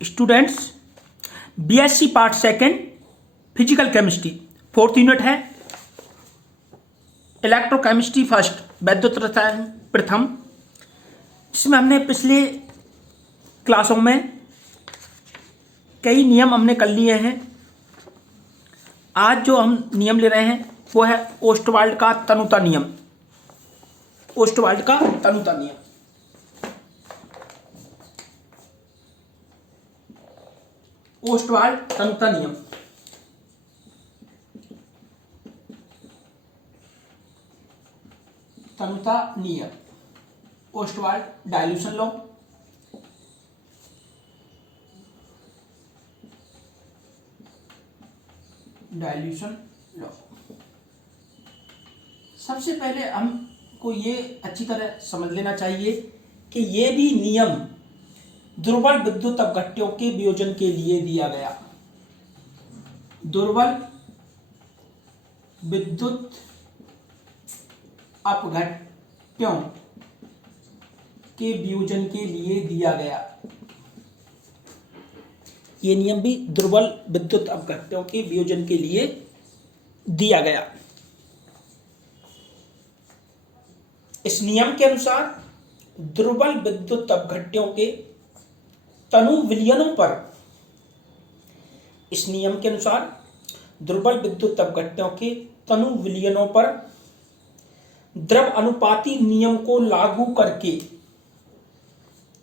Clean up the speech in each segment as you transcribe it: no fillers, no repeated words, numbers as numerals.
Students, BSc part second physical chemistry fourth unit है। Electrochemistry first, वैद्युत रसायन प्रथम। इसमें हमने पिछले क्लासों में कई नियम हमने कर लिए हैं। आज जो हम नियम ले रहे हैं वो है ओस्टवाल्ड का तनुता नियम। ओस्टवाल्ड का तनुता नियम। ओस्टवाल्ड तनुता नियम। तनुता नियम, Ostwald dilution law. Dilution law. सबसे पहले हमको ये अच्छी तरह समझ लेना चाहिए कि ये भी नियम दुर्बल विद्युत अपघट्यों के वियोजन के लिए दिया गया। दुर्बल विद्युत अपघट्यों के वियोजन के लिए दिया गया। ये नियम भी दुर्बल विद्युत अपघट्यों के वियोजन के लिए दिया गया। इस नियम के अनुसार दुर्बल विद्युत अपघट्यों के तनु विलयनों पर, इस नियम के अनुसार दुर्बल विद्युत अपघट्यों के तनु विलयनों पर द्रव अनुपाती नियम को लागू करके,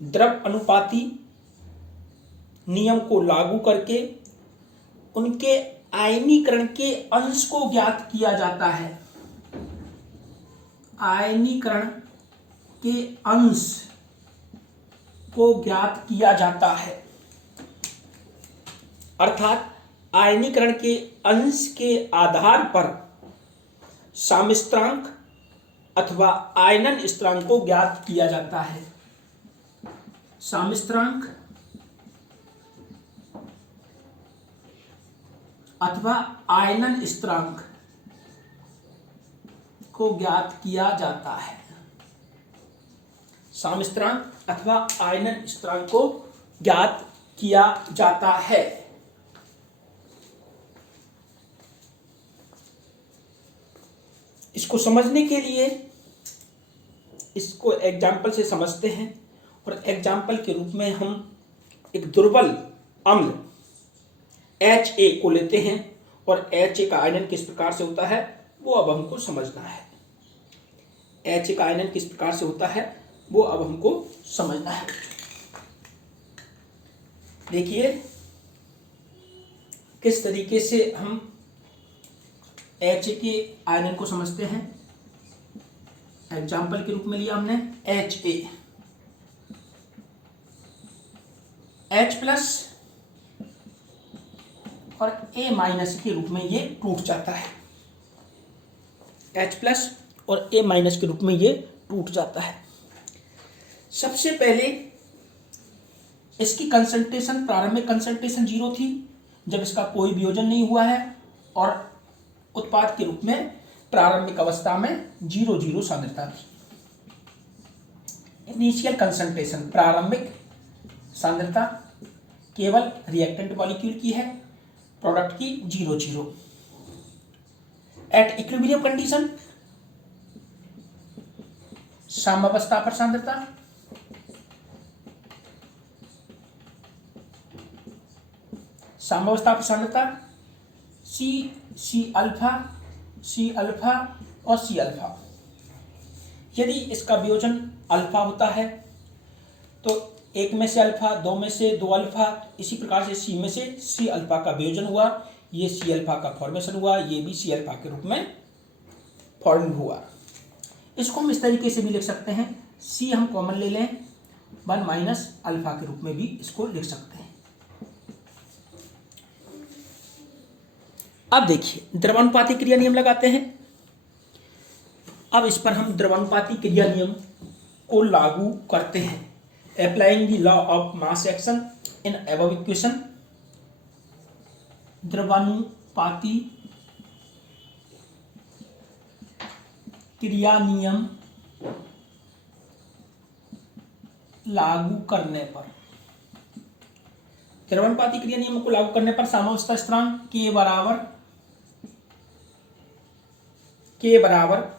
द्रव अनुपाती नियम को लागू करके उनके आयनीकरण के अंश को ज्ञात किया जाता है। आयनीकरण के अंश को ज्ञात किया जाता है। अर्थात आयनीकरण के अंश के आधार पर सामिस्त्रांक अथवा आयनन स्थिरांक को ज्ञात किया जाता है। सामिस्त्रांक अथवा आयनन स्थिरांक को ज्ञात किया जाता है। सामिस्त्रांक अथवा आयनन स्थिरांक को ज्ञात किया जाता है। इसको समझने के लिए इसको एग्जाम्पल से समझते हैं, और एग्जाम्पल के रूप में हम एक दुर्बल अम्ल HA को लेते हैं, और HA का आयनन किस प्रकार से होता है वो अब हमको समझना है। HA का आयनन किस प्रकार से होता है वो अब हमको समझना है। देखिए किस तरीके से हम HA के आयनन को समझते हैं। एग्जाम्पल के रूप में लिया हमने HA, H प्लस और A माइनस के रूप में ये टूट जाता है। H प्लस और A माइनस के रूप में ये टूट जाता है। सबसे पहले इसकी कंसंट्रेशन, प्रारंभिक कंसंट्रेशन 0 थी जब इसका कोई वियोजन नहीं हुआ है, और उत्पाद के रूप में प्रारंभिक अवस्था में 0 सांद्रता थी। इनिशियल कंसंट्रेशन, प्रारंभिक सांद्रता केवल रिएक्टेंट मॉलिक्यूल की है, प्रोडक्ट की 0 एट इक्विलिब्रियम कंडीशन, साम्यावस्था पर सांद्रता सी अल्फा और सी अल्फा। यदि इसका वियोजन अल्फा होता है तो एक में से अल्फा, दो में से दो अल्फा, इसी प्रकार से सी में से सी अल्फा का वियोजन हुआ, ये सी अल्फा का फॉर्मेशन हुआ, ये भी सी अल्फा के रूप में फॉर्म हुआ। इसको हम इस तरीके से भी लिख सकते हैं, सी हम कॉमन ले लें, 1 माइनस अल्फा के रूप में भी इसको लिख सकते हैं। अब देखिए द्रवानुपाती क्रिया नियम लगाते हैं। अब इस पर हम द्रवानुपाती क्रिया नियम को लागू करते हैं। Applying the law of mass action in above equation. द्रवानुपाती क्रिया नियम लागू करने पर द्रव्यानुपाती क्रिया नियम को लागू करने पर साम्यावस्था स्थिरांक के बराबर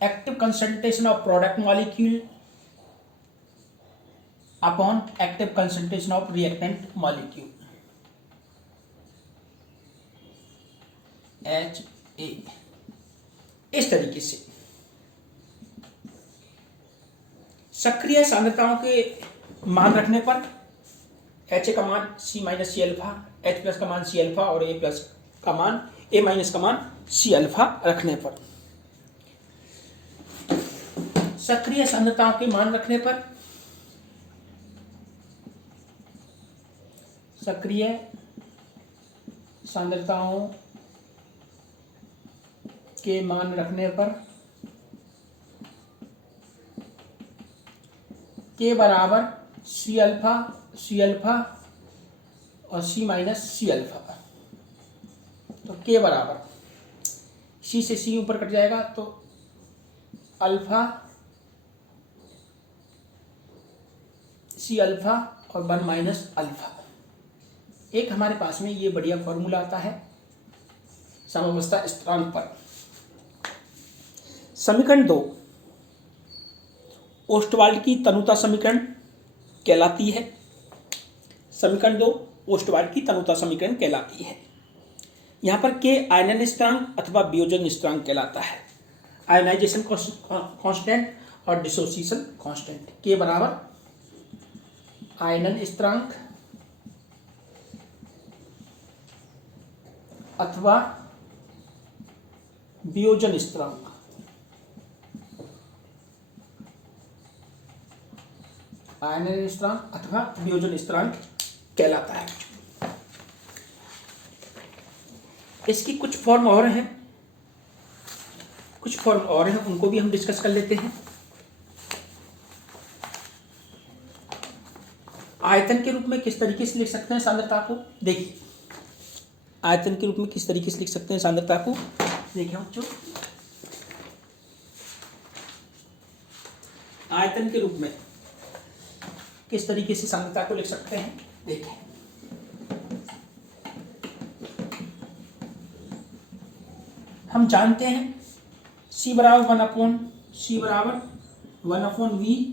active concentration of product molecule upon active concentration of reactant molecule HA। इस तरीके से सक्रिय सांद्रताओं के मान रखने पर HA का मान C minus C alpha, H plus का मान C अल्फा और A प्लस का मान A माइनस का मान C अल्फा रखने पर, सक्रिय सांद्रताओं के मान रखने पर, सक्रिय सांद्रताओं के मान रखने पर के बराबर C अल्फा और C माइनस सी अल्फा। तो के बराबर C से C ऊपर कट जाएगा तो अल्फा C अल्फा और 1 माइनस अल्फा। एक हमारे पास में ये बढ़िया फॉर्मूला आता है साम्यावस्था स्थिरांक पर। समीकरण 2 ओस्टवाल्ड की तनुता समीकरण कहलाती है। समीकरण 2 ओस्टवाल्ड की तनुता समीकरण कहलाती है। यहाँ पर के आयनन स्थिरांक अथवा वियोजन स्थिरांक कहलाता है। आयनाइजेशन कांस्टेंट और डिसोसिएशन कांस्टेंट। के बराबर आयनन स्थिरांक अथवा वियोजन स्थिरांक। आयनन स्थिरांक अथवा वियोजन स्थिरांक कहलाता है। इसकी कुछ फॉर्म और हैं, उनको भी हम डिस्कस कर लेते हैं। आयतन के रूप में किस तरीके से लिख सकते हैं सांद्रता को, देखिए आयतन के रूप में किस तरीके से लिख सकते हैं सांद्रता को, देखिए बच्चों आयतन के रूप में किस तरीके से सांद्रता को लिख सकते हैं। देखिए हम जानते हैं C बराबर 1/V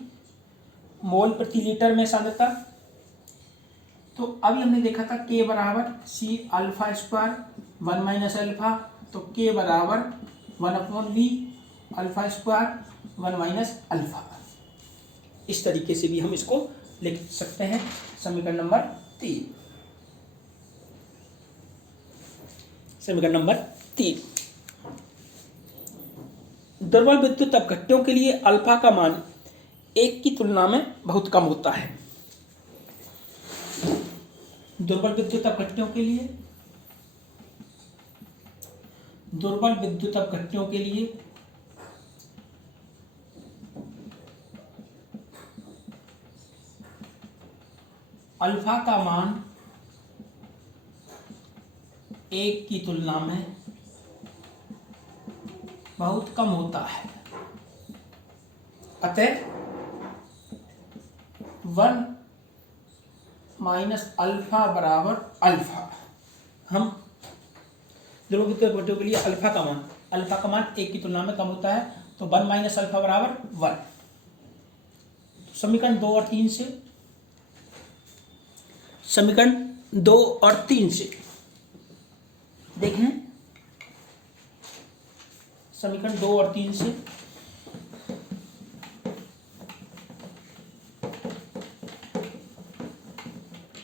मोल प्रति लीटर में सांद्रता। तो अभी हमने देखा था K बराबर C alpha square 1 minus alpha, तो K बराबर 1/V alpha square 1 minus alpha. इस तरीके से भी हम इसको लिख सकते हैं। समीकरण नंबर 3। समीकरण नंबर 3 दुर्बल विद्युत अपघट्यों के लिए अल्फा का मान 1 की तुलना में बहुत कम होता है। दुर्बल विद्युत अपघट्यों के लिए अल्फा का मान 1 की तुलना में बहुत कम होता है। अतः 1 माइनस अल्फा बराबर अल्फा। हम ध्रुव विद्युत अपघट्यों के लिए अल्फा का मान 1 की तुलना में कम होता है, तो 1 माइनस अल्फा बराबर 1। समीकरण 2 और 3 से, समीकरण 2 और 3 से देखें, समीकरण 2 और 3 से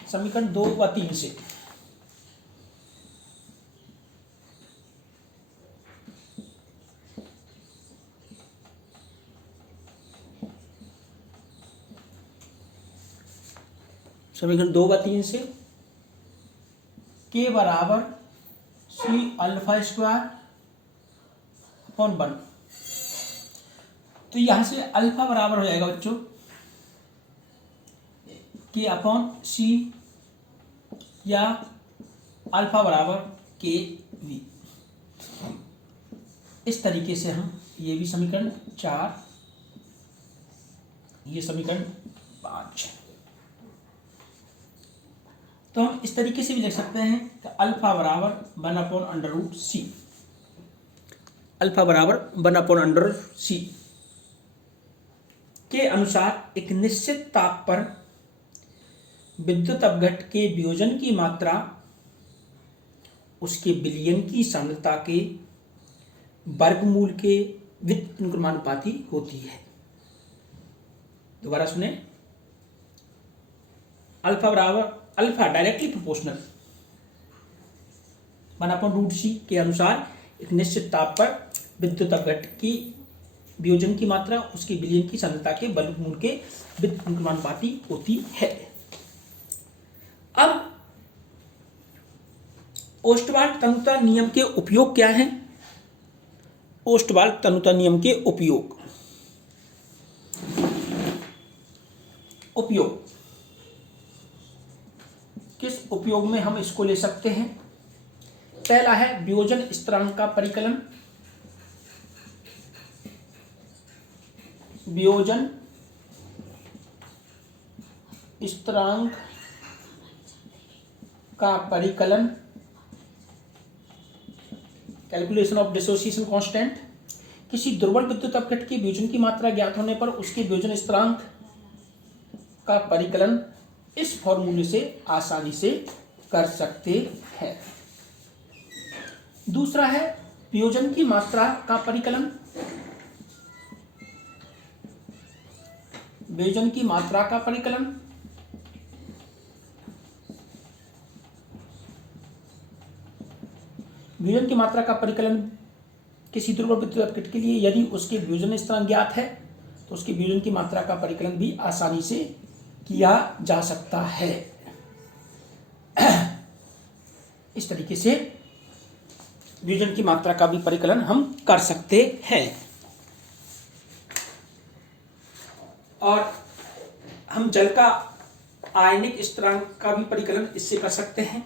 समीकरण 2 व 3 से समीकरण 2 व 3 से के बराबर C अल्फा स्क्वायर अपॉन 1। तो यहां से अल्फा बराबर हो जाएगा बच्चों के अपॉन C या अल्फा बराबर के वी। इस तरीके से हम ये समीकरण 4, ये समीकरण 5 तो हम इस तरीके से भी लिख सकते हैं कि अल्फा बराबर 1/√c, अल्फा बराबर 1/√c के अनुसार एक निश्चित ताप पर विद्युत अपघट के वियोजन की मात्रा उसके विलयन की सांद्रता के वर्गमूल के व्युत्क्रमानुपाती होती है। दोबारा सुने, अल्फा डायरेक्टली प्रोपोर्शनल 1/√c के अनुसार एक निश्चित ताप पर विद्युत अपघट की वियोजन की मात्रा उसके विलयन की सांद्रता के वर्गमूल के व्युत्क्रमानुपाती होती है। अब ओस्टवाल्ड तनुता नियम के उपयोग क्या है? ओस्टवाल्ड तनुता नियम के उपयोग किस उपयोग में हम इसको ले सकते हैं? पहला है वियोजन स्थिरांक का परिकलन। वियोजन स्थिरांक का परिकलन, कैलकुलेशन ऑफ डिसोसिएशन कांस्टेंट। किसी दुर्बल विद्युत अपघट की वियोजन की मात्रा ज्ञात होने पर उसके वियोजन स्थिरांक का परिकलन इस फॉर्मूले से आसानी से कर सकते हैं। दूसरा है वियोजन की मात्रा का परिकलन। वियोजन की मात्रा का परिकलन वियोजन की मात्रा का परिकलन किसी दुर्बल विद्युत अपघट के लिए यदि उसके वियोजन स्थिरांक ज्ञात है तो उसके वियोजन की मात्रा का परिकलन भी आसानी से किया जा सकता है। इस तरीके से वियोजन की मात्रा का भी परिकलन हम कर सकते हैं। और हम जल का आयनिक स्थिरांक का भी परिकलन इससे कर सकते हैं।